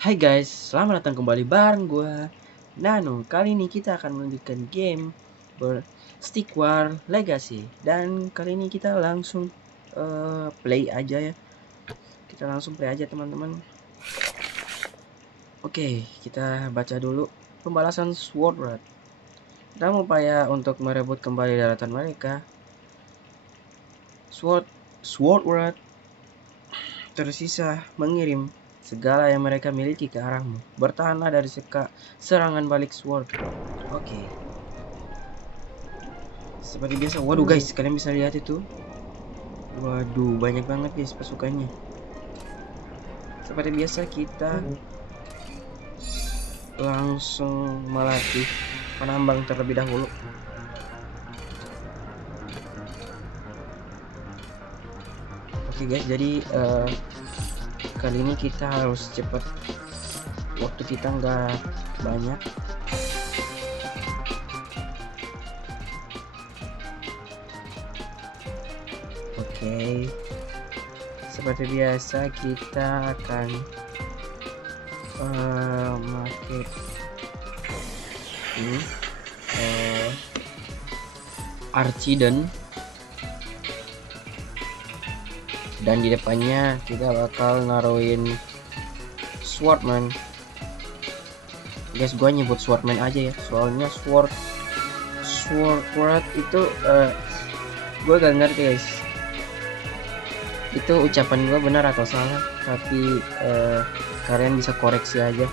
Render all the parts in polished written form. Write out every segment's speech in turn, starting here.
Hai guys, selamat datang kembali bareng gue Nano. Kali ini kita akan melanjutkan game Stick War Legacy. Dan kali ini kita langsung play aja ya. Kita langsung play aja teman-teman. Oke, kita baca dulu pembalasan Sword Rat. Dalam upaya untuk merebut kembali daratan mereka, Sword Rat tersisa mengirim segala yang mereka miliki ke arahmu. Bertahanlah dari serangan balik Sword. Oke. Seperti biasa. Waduh guys, kalian bisa lihat itu. Waduh, banyak banget guys pasukannya. Seperti biasa kita langsung melatih penambang terlebih dahulu. Oke guys, jadi kali ini kita harus cepat. Waktu kita nggak banyak. Oke, seperti biasa kita akan pakai ini Archidon, dan di depannya kita bakal naruhin Swordman. Guys, gua nyebut Swordman aja ya, soalnya Sword itu gue gak ngerti guys, itu ucapan gue benar atau salah, tapi kalian bisa koreksi aja.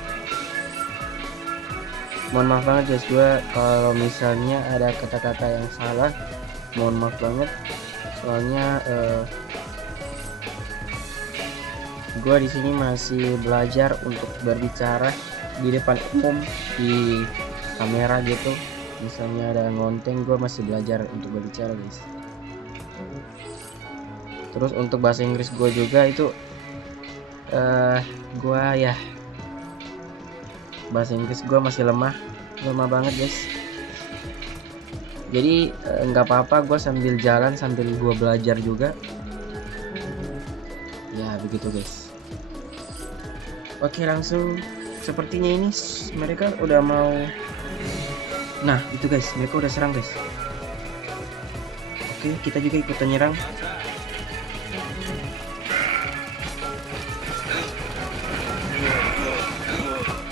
Mohon maaf banget guys, gue kalau misalnya ada kata-kata yang salah, mohon maaf banget. Soalnya gue di sini masih belajar untuk berbicara di depan umum, di kamera gitu. Misalnya ada ngonteng, gue masih belajar untuk berbicara guys. Terus untuk bahasa Inggris gue juga itu gue ya bahasa Inggris gue masih lemah banget guys. Jadi nggak apa-apa, gue sambil jalan sambil gue belajar juga ya, begitu guys. Oke, langsung sepertinya ini mereka udah mau. Nah itu guys, mereka udah serang guys. Oke, kita juga ikutan nyerang.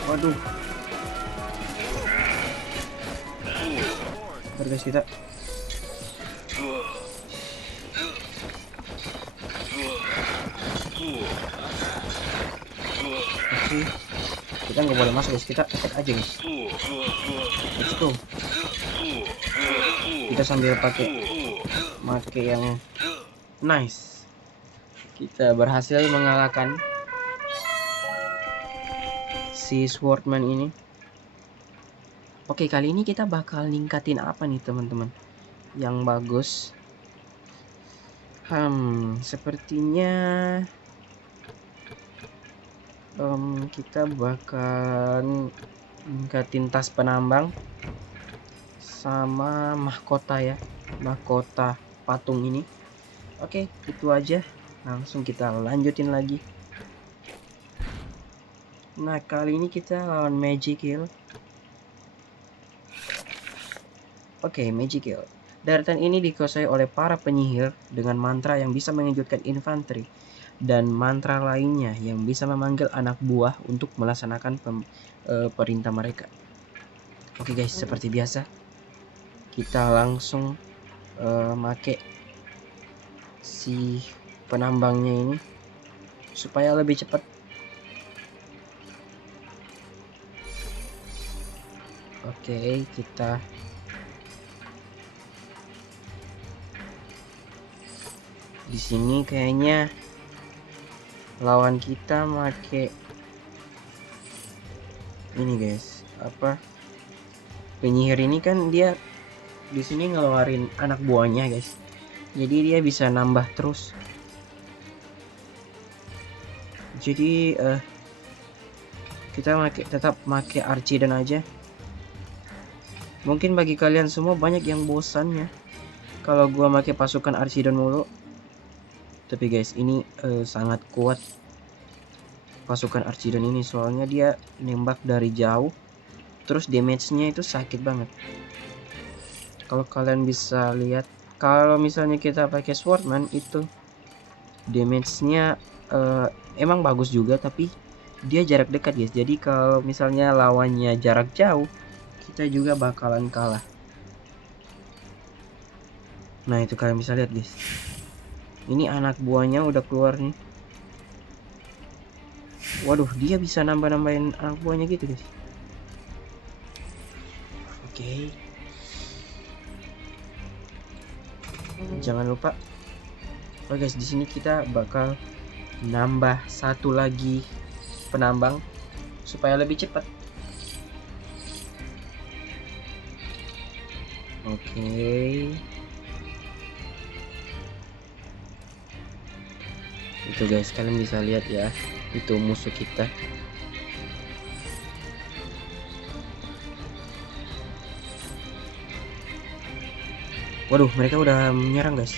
Waduh, guys kita. Oke, kita nggak boleh masuk guys, kita attack aja guys. Let's go. Kita sambil pakai yang nice. Kita berhasil mengalahkan si Swordman ini. Oke, kali ini kita bakal ningkatin apa nih teman-teman yang bagus. Sepertinya kita bakal ningkatin tas penambang sama mahkota ya, mahkota patung ini. Oke, itu aja. Langsung kita lanjutin lagi. Nah, kali ini kita lawan Magical. Oke, Magical. Daratan ini dikuasai oleh para penyihir dengan mantra yang bisa mengejutkan infanteri dan mantra lainnya yang bisa memanggil anak buah untuk melaksanakan perintah mereka. Oke guys, seperti biasa kita langsung make si penambangnya ini supaya lebih cepat. Oke, kita di sini kayaknya lawan kita make ini guys, apa, penyihir ini kan dia di sini ngeluarin anak buahnya guys, jadi dia bisa nambah terus. Jadi kita tetap make Archidon aja. Mungkin bagi kalian semua banyak yang bosannya kalau gua make pasukan Archidon mulu, tapi guys ini sangat kuat. pasukan Archidon ini, soalnya dia nembak dari jauh terus damage-nya itu sakit banget. Kalau kalian bisa lihat, kalau misalnya kita pakai Swordman itu damage-nya emang bagus juga, tapi dia jarak dekat guys. Jadi kalau misalnya lawannya jarak jauh, kita juga bakalan kalah. Nah itu kalian bisa lihat guys, ini anak buahnya udah keluar nih. Waduh, dia bisa nambah-nambahin anak buahnya gitu guys. Oke. Jangan lupa, oh guys, di sini kita bakal nambah satu lagi penambang supaya lebih cepat. Oke. Itu guys, kalian bisa lihat ya, itu musuh kita. Waduh, mereka udah menyerang guys.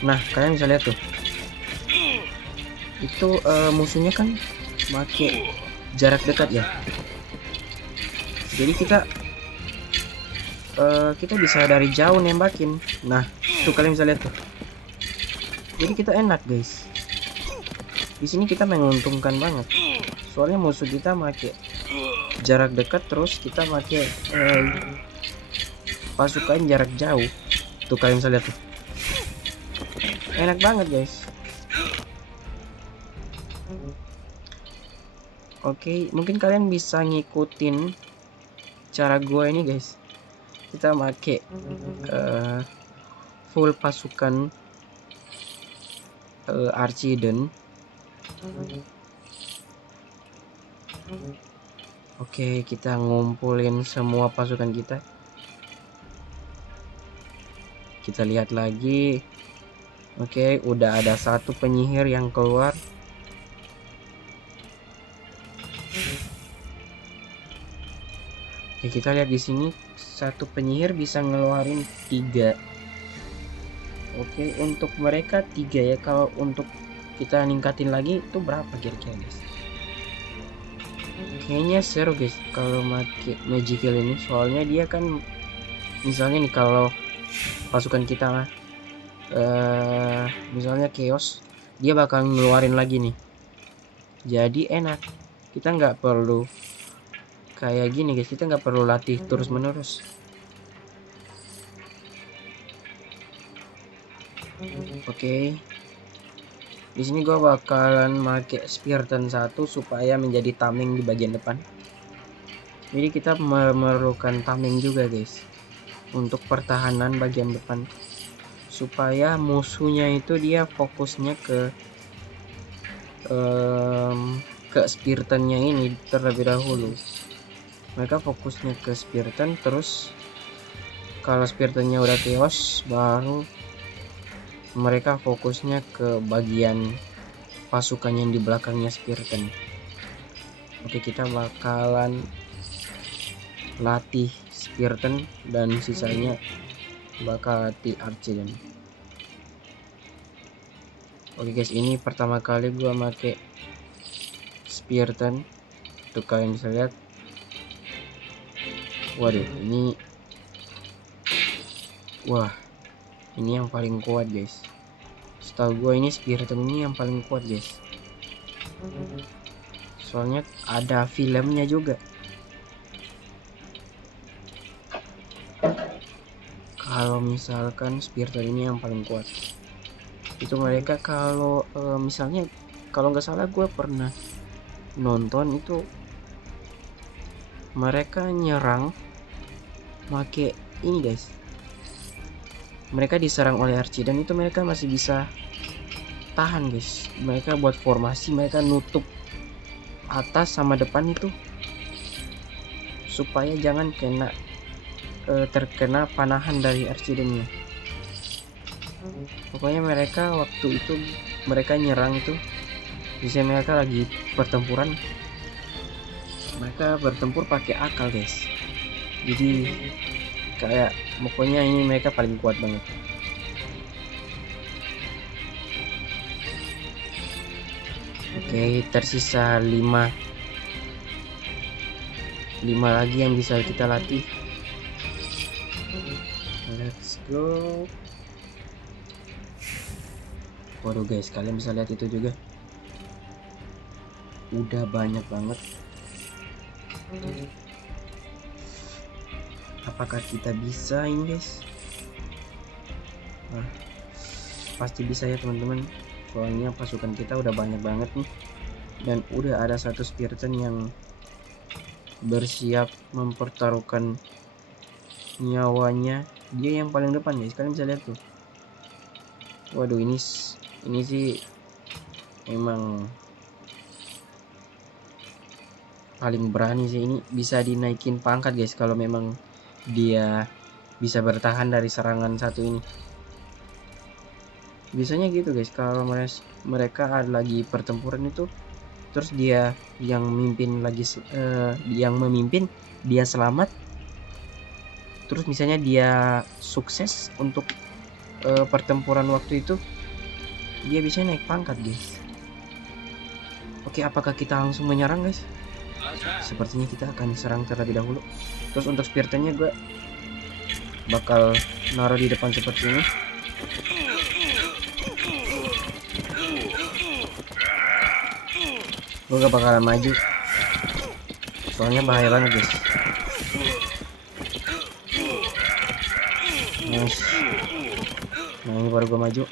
Nah kalian bisa lihat tuh, itu musuhnya kan pakai jarak dekat ya, jadi kita bisa dari jauh nembakin. Nah tuh kalian bisa lihat tuh, jadi kita enak guys. Di sini kita menguntungkan banget, soalnya musuh kita pakai jarak dekat, terus kita pakai pasukan jarak jauh. Tuh kalian bisa lihat tuh, enak banget guys. Oke, mungkin kalian bisa ngikutin cara gue ini guys. Kita pakai full pasukan Archidon. Oke, kita ngumpulin semua pasukan kita. Kita lihat lagi. Oke, udah ada satu penyihir yang keluar. Oke, kita lihat di sini satu penyihir bisa ngeluarin 3. Oke, untuk mereka 3 ya. Kalau untuk kita ningkatin lagi itu berapa kira-kira guys? Kayaknya seru guys kalau pakai magical ini, soalnya dia kan misalnya nih, kalau pasukan kita misalnya chaos, dia bakal ngeluarin lagi nih. Jadi enak, kita nggak perlu kayak gini guys, kita nggak perlu latih terus menerus. Oke, di sini gue bakalan pakai Spiritan 1 supaya menjadi tameng di bagian depan. Jadi kita memerlukan tameng juga guys untuk pertahanan bagian depan, supaya musuhnya itu dia fokusnya ke Spiritannya ini terlebih dahulu. Mereka fokusnya ke Spiritan, terus kalau Spiritannya udah chaos, baru mereka fokusnya ke bagian pasukan yang di belakangnya Spiritan. Oke, kita bakalan latih Spiritan dan sisanya bakal latih Archidon. Oke guys, ini pertama kali gua make Spiritan. Tuh kalian bisa lihat. Waduh, ini wah, ini yang paling kuat guys. Setahu gue ini Spiritan ini yang paling kuat guys. Soalnya ada filmnya juga. Kalau misalkan Spiritan ini yang paling kuat, itu mereka kalau misalnya, kalau nggak salah gue pernah nonton itu, mereka nyerang make ini guys. Mereka diserang oleh Archidon itu mereka masih bisa tahan guys. Mereka buat formasi, mereka nutup atas sama depan itu supaya jangan terkena panahan dari Archidonnya. Pokoknya mereka waktu itu mereka nyerang itu, biasanya mereka lagi pertempuran, mereka bertempur pakai akal guys. Jadi kayak pokoknya ini mereka paling kuat banget. Oke, tersisa 5 lagi yang bisa kita latih. Let's go. Waduh guys, kalian bisa lihat itu juga. Udah banyak banget. Apakah kita bisa ini guys? Nah, pasti bisa ya teman-teman. Soalnya pasukan kita udah banyak banget nih. Dan udah ada satu Spiritan yang bersiap mempertaruhkan nyawanya. Dia yang paling depan guys, kalian bisa lihat tuh. Waduh, ini sih emang paling berani sih. Ini bisa dinaikin pangkat guys kalau memang dia bisa bertahan dari serangan satu ini. Biasanya gitu guys, kalau mereka lagi pertempuran itu, terus dia yang memimpin dia selamat, terus misalnya dia sukses untuk pertempuran waktu itu, dia bisa naik pangkat guys. Oke, apakah kita langsung menyerang guys? Sepertinya kita akan serang terlebih dahulu. Terus untuk spiritannya gue bakal naruh di depan seperti ini. Gue gak bakalan maju, soalnya bahaya banget guys. Nice. Nah, ini baru gue maju.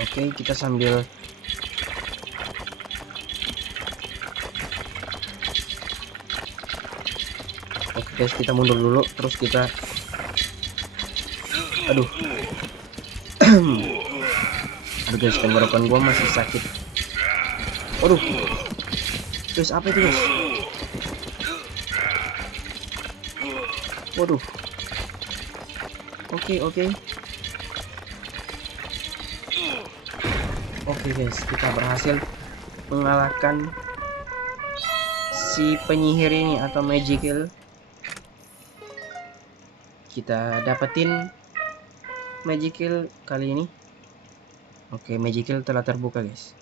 Oke, kita sambil oke guys, kita mundur dulu. Terus kita aduh aduh guys, tenggorokan gue masih sakit. Waduh guys, apa itu guys? Waduh. Oke guys, kita berhasil mengalahkan si penyihir ini atau Magical. Kita dapetin Magical kali ini. Oke, Magical telah terbuka guys.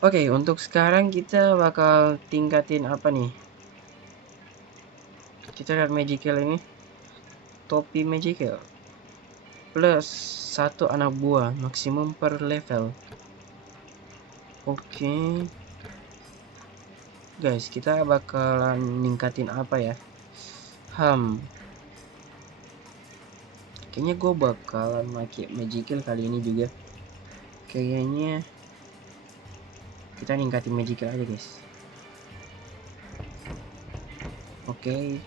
Oke, untuk sekarang kita bakal tingkatin apa nih? Kita lihat Magical ini. Topi Magical plus 1 anak buah maksimum per level. Oke guys, kita bakalan ningkatin apa ya? Kayaknya gue bakalan pakai Magical kali ini juga. Kayaknya kita ningkatin Magical aja guys. Oke.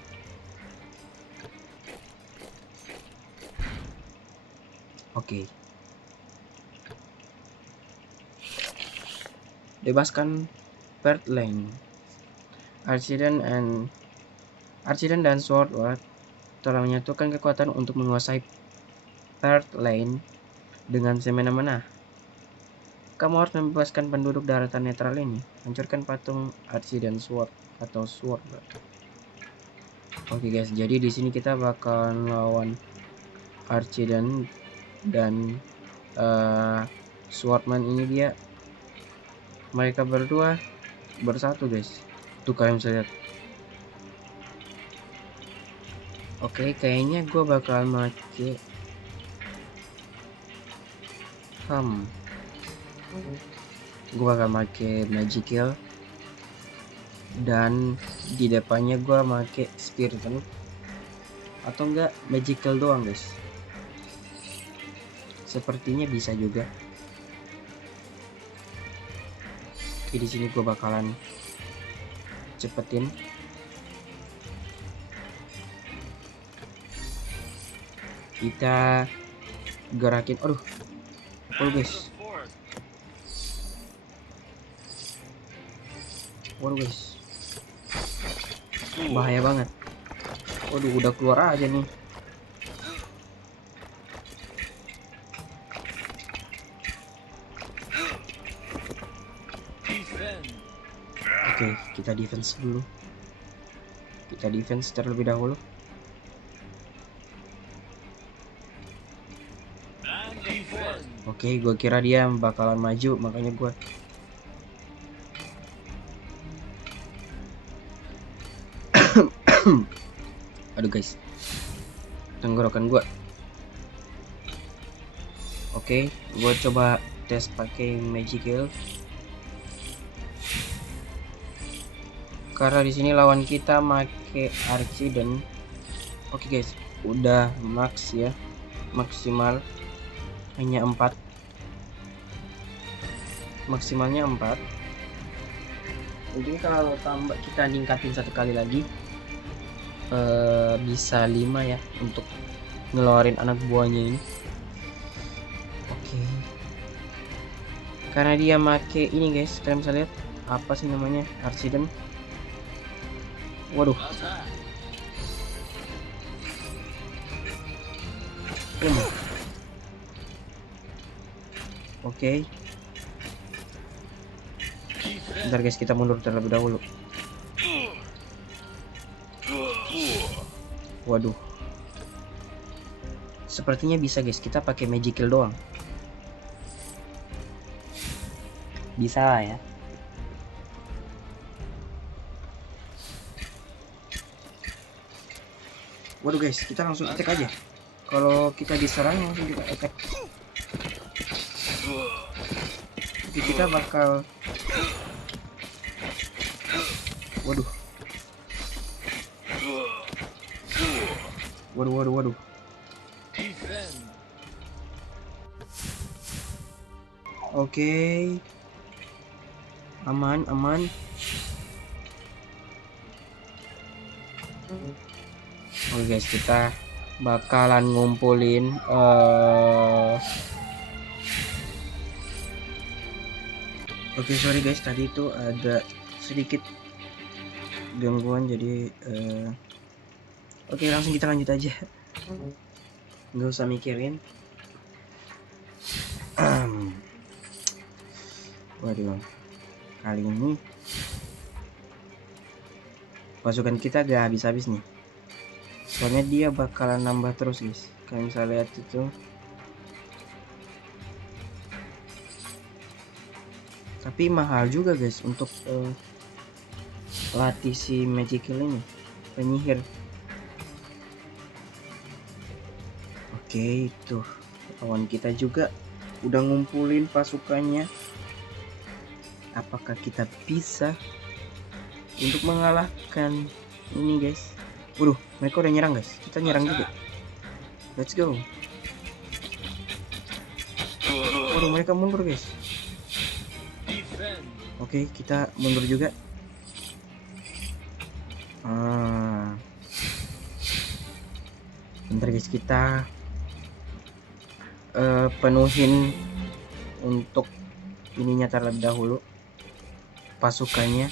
Bebaskan Third Lane. Archidon dan Swordward telah menyatukan kekuatan untuk menguasai Third Lane dengan semena-mena. Kamu harus membebaskan penduduk daratan netral ini. Hancurkan patung Archidon Sword atau Swordward. Oke guys, jadi di sini kita bakal lawan Archidon dan Swordman ini mereka berdua bersatu guys. Tuh kalian bisa lihat. Oke, kayaknya gue bakal make Magical dan di depannya gue make Spiritan atau enggak Magical doang guys. Sepertinya bisa juga. Oke, di sini gue bakalan cepetin. Kita gerakin. Aduh. Guys. Waduh guys. Bahaya banget. Waduh, udah keluar aja nih. Oke, kita defense dulu. Kita defense terlebih dahulu. Oke, gue kira dia bakalan maju, makanya gue aduh guys, tenggorokan gue. Oke, gue coba tes pakai Magikarp. Karena di sini lawan kita make Archidna. Oke guys, udah max ya, maksimal hanya 4, maksimalnya 4. Mungkin kalau tambah kita ningkatin satu kali lagi bisa 5 ya untuk ngeluarin anak buahnya ini. Oke, karena dia make ini guys, kalian bisa lihat apa sih namanya, Archidna. Waduh, oke. Bentar guys, kita mundur terlebih dahulu. Waduh, sepertinya bisa guys, kita pakai Magikarp doang. Bisa ya. Waduh guys, kita langsung attack aja. Kalau kita diserang langsung kita attack. Jadi kita bakal, waduh, waduh. Oke, aman. Oke guys, kita bakalan ngumpulin oke, sorry guys, tadi itu ada sedikit gangguan, jadi oke, langsung kita lanjut aja, nggak usah mikirin. Waduh, kali ini pasukan kita gak habis-habis nih, soalnya dia bakalan nambah terus guys. Kalian bisa lihat itu, tapi mahal juga guys untuk latih si Magikarp ini, penyihir. Oke, itu lawan kita juga udah ngumpulin pasukannya. Apakah kita bisa untuk mengalahkan ini guys? Waduh, mereka udah nyerang guys, kita nyerang juga. Let's go. Waduh, mereka mundur guys. Oke, kita mundur juga. Bentar guys, kita penuhin untuk ininya terlebih dahulu, pasukannya.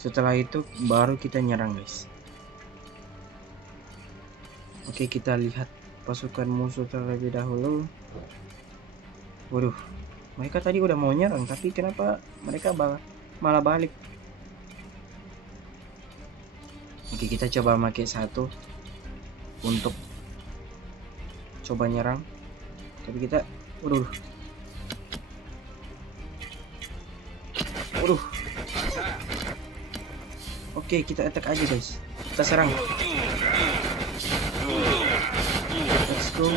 Setelah itu baru kita nyerang guys. Oke, kita lihat pasukan musuh terlebih dahulu. Waduh, mereka tadi udah mau nyerang, tapi kenapa mereka malah balik? Oke, kita coba pakai satu untuk coba nyerang, tapi kita waduh. Oke, kita attack aja guys, kita serang. Let's go.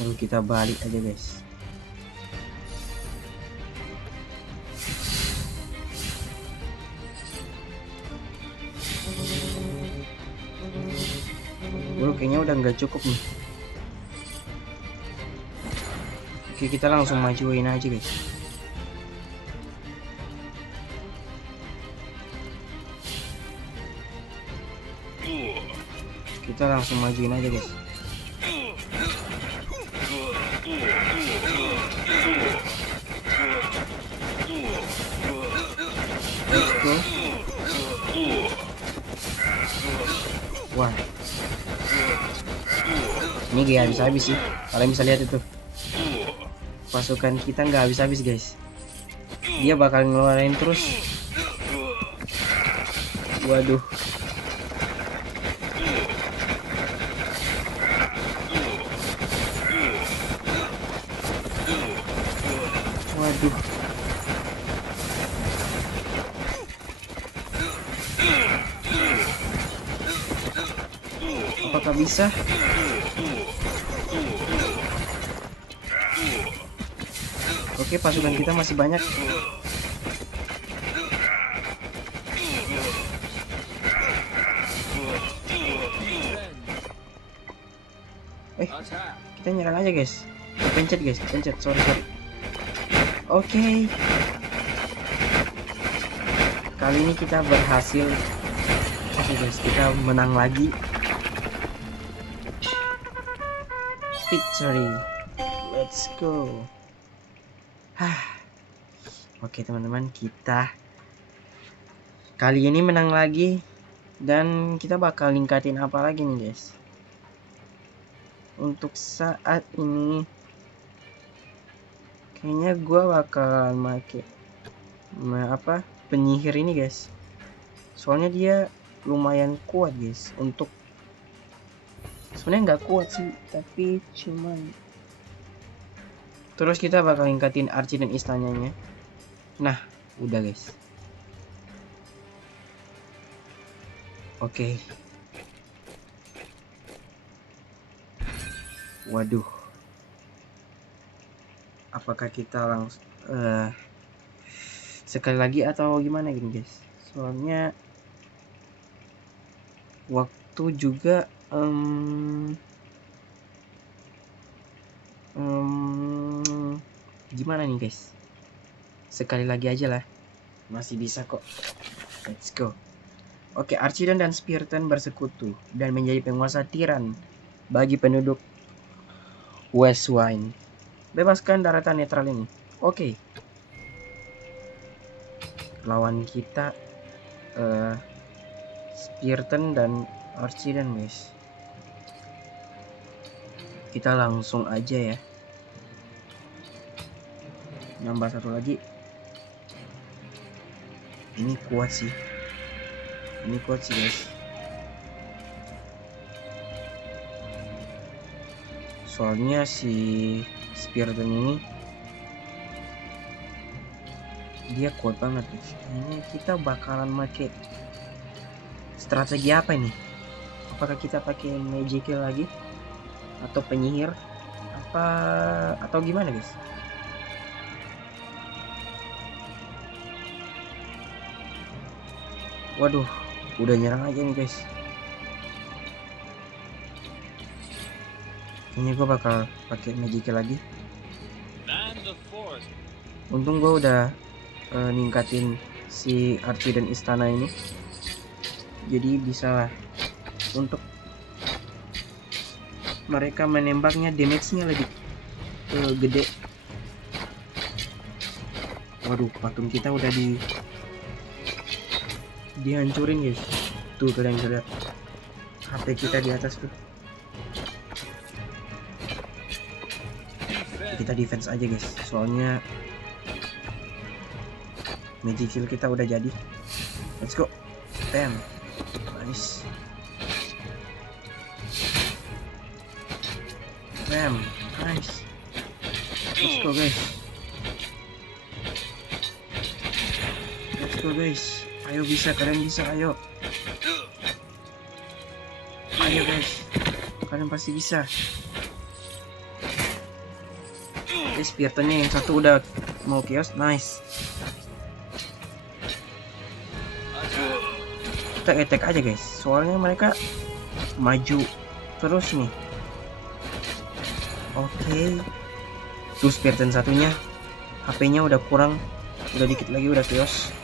Lalu kita balik aja guys. Kayaknya udah nggak cukup nih. Oke, kita langsung majuin aja guys. Kita langsung majuin aja guys. Let's go. Wah, ini gak habis-habis sih. Kalian bisa lihat itu, pasukan kita nggak habis-habis guys. Dia bakal ngeluarin terus. Waduh, Apakah bisa? Oke, pasukan kita masih banyak. Kita nyerang aja guys. Pencet guys, pencet. Sorry. Oke. Kali ini kita berhasil. Oke guys, kita menang lagi. Victory. Let's go. Oke teman-teman, kita kali ini menang lagi. Dan kita bakal ningkatin apa lagi nih guys. Untuk saat ini kayaknya gue bakal make penyihir ini guys. Soalnya dia lumayan kuat guys. Untuk sebenarnya nggak kuat sih, tapi cuman. Terus kita bakal ningkatin arci dan istananya. Nah, udah guys. Oke. Waduh. Apakah kita langsung sekali lagi atau gimana gini guys? Soalnya waktu juga gimana nih guys? Sekali lagi aja lah. Masih bisa kok. Let's go. Oke, Archidon dan Spiriton bersekutu dan menjadi penguasa tiran bagi penduduk Westwind. Bebaskan daratan netral ini. Oke. Lawan kita Spiriton dan Archidon guys. Kita langsung aja ya. Nambah satu lagi. Ini kuat sih. Guys. Soalnya si Spiriton ini dia kuat banget guys. Ini kita bakalan make strategi apa ini? Apakah kita pakai magic lagi atau penyihir atau gimana guys? Waduh, udah nyerang aja nih guys. Kayaknya gue bakal pakai magic lagi. Untung gue udah ningkatin si archi dan istana ini, jadi bisa lah untuk mereka menembaknya, damage-nya lebih gede. Waduh, patung kita udah dihancurin guys. Tuh kalian bisa lihat HP kita di atas tuh. Kita defense aja guys, soalnya magic kill kita udah jadi. Let's go. Bam. Nice. Bam. Nice. Let's go guys. Ayo bisa, kalian bisa, ayo. Ayo guys. Kalian pasti bisa. Oke, Spiritonnya yang satu udah mau chaos. Nice. Kita attack aja guys, soalnya mereka maju terus nih. Oke. Tuh Spiriton satunya HP-nya udah kurang, udah dikit lagi udah chaos.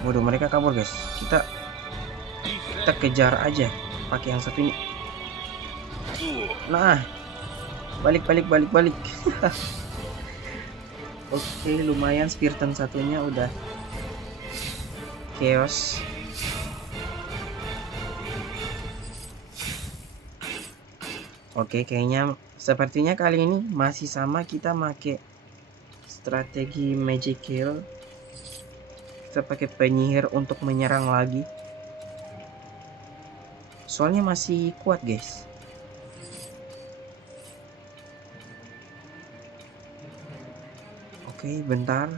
Waduh, mereka kabur guys. Kita kejar aja pakai yang satu ini. Nah, balik. Oke, lumayan Spiriton satunya udah chaos. Oke, sepertinya kali ini masih sama, kita pakai strategi magic kill. Kita pakai penyihir untuk menyerang lagi. Soalnya masih kuat guys. Oke, bentar.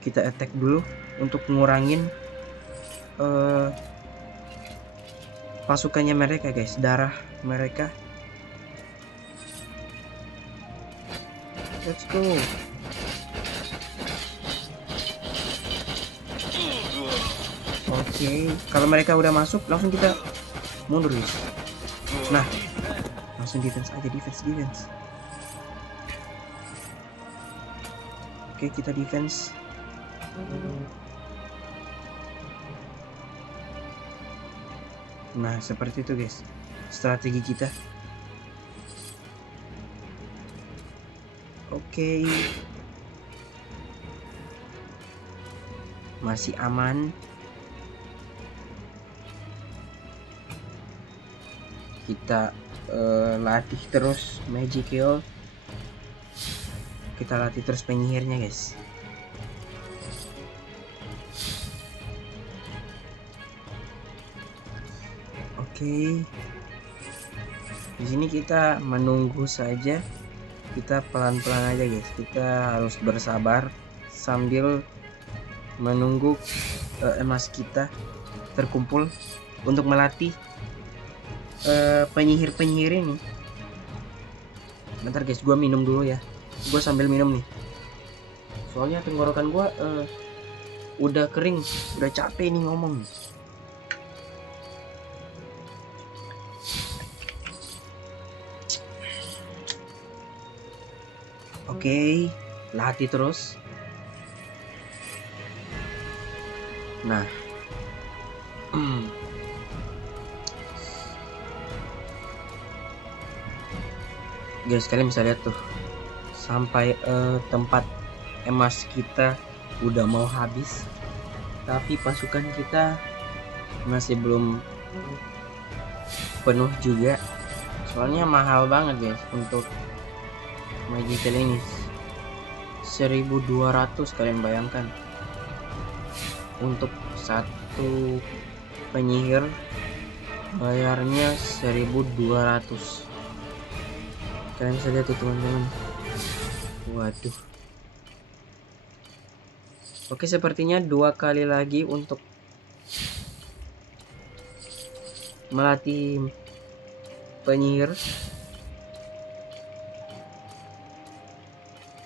Kita attack dulu untuk ngurangin pasukannya mereka guys, darah mereka. Let's go. Oke, kalau mereka udah masuk langsung kita mundur guys. Nah, langsung defense aja, defense. Oke, kita defense. Nah, seperti itu guys strategi kita. Oke, masih aman. Kita latih terus magic kill. Kita latih terus penyihirnya guys. Oke, di sini kita menunggu saja. Kita pelan-pelan aja guys. Kita harus bersabar sambil menunggu emas kita terkumpul untuk melatih penyihir ini. Bentar guys, gua minum dulu ya. Gua sambil minum nih. Soalnya tenggorokan gua udah kering, udah capek nih ngomong. Oke, latih terus. Nah, guys, kalian bisa lihat tuh, sampai tempat emas kita udah mau habis, tapi pasukan kita masih belum penuh juga. Soalnya mahal banget guys untuk magical ini. 1200, kalian bayangkan, untuk satu penyihir bayarnya 1200. Kalian bisa lihat tuh teman-teman. Waduh. Oke, sepertinya 2 kali lagi untuk melatih penyihir.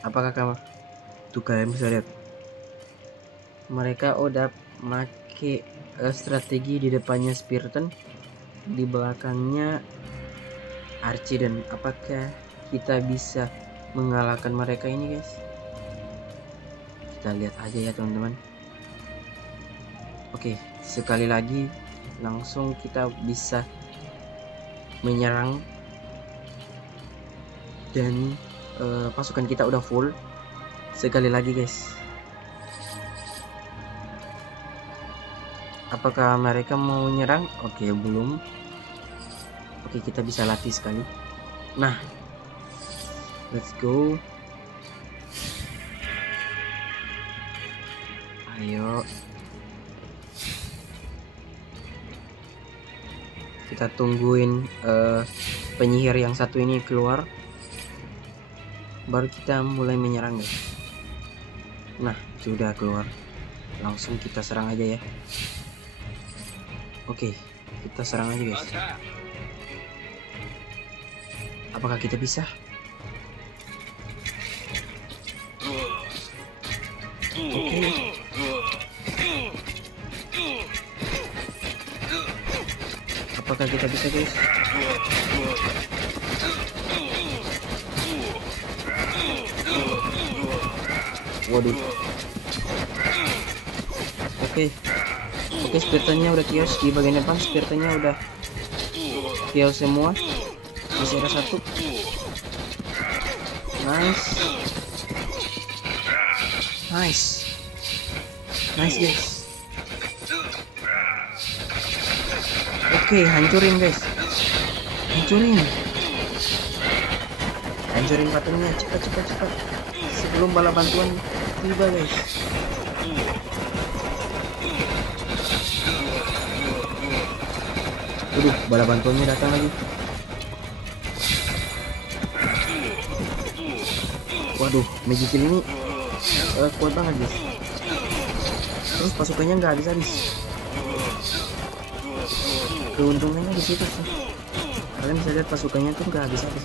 Apakah kamu tuh, kalian bisa lihat mereka udah make strategi di depannya Spiriton, di belakangnya Archiden. Apakah kita bisa mengalahkan mereka ini guys? Kita lihat aja ya teman-teman. Oke, sekali lagi langsung kita bisa menyerang dan pasukan kita udah full. Sekali lagi guys, apakah mereka mau nyerang? Oke, belum. Oke, kita bisa latih sekali. Nah, let's go. Ayo, kita tungguin penyihir yang satu ini keluar, baru kita mulai menyerang guys. Nah, sudah keluar, langsung kita serang aja ya. Oke, kita serang aja guys. Apakah kita bisa? Oke. Apakah kita bisa guys? Waduh. Oke, spiritannya udah kios di bagian depan. Spiritannya udah kios semua. Masih ada satu. Nice guys. Oke, hancurin guys. Hancurin patungnya, cepat sebelum bala bantuan tiba guys. Waduh, bala bantuannya datang lagi. Waduh, magical ini kuat banget guys. Terus pasukannya nggak habis-habis. Keuntungannya di situ sih. Kalian bisa lihat pasukannya tuh nggak habis-habis.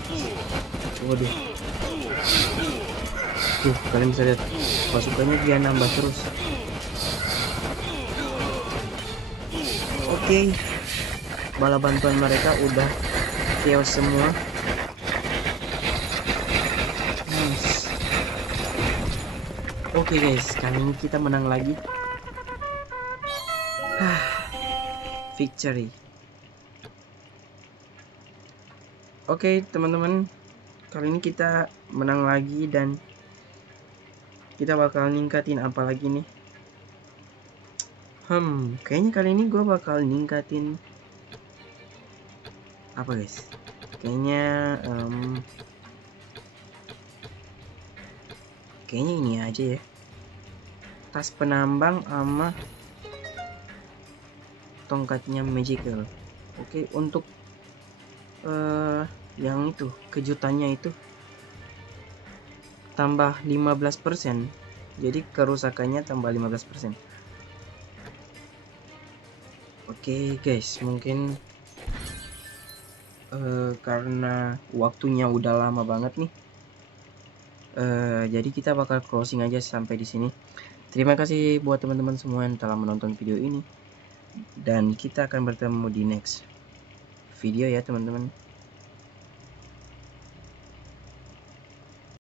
Waduh. Tuh, kalian bisa lihat pasukannya dia nambah terus. Oke. Bala bantuan mereka udah chaos semua. Nice. Oke guys, kali ini kita menang lagi. Victory. Oke teman-teman, kali ini kita menang lagi dan kita bakal ningkatin apa lagi nih? Kayaknya kali ini gue bakal ningkatin apa guys? Kayaknya ini aja ya. Tas penambang sama tongkatnya magical. Oke, untuk yang itu kejutannya itu tambah 15%. Jadi kerusakannya tambah 15%. Oke guys, mungkin karena waktunya udah lama banget nih. Jadi kita bakal closing aja sampai di sini. Terima kasih buat teman-teman semua yang telah menonton video ini. Dan kita akan bertemu di next video ya teman-teman.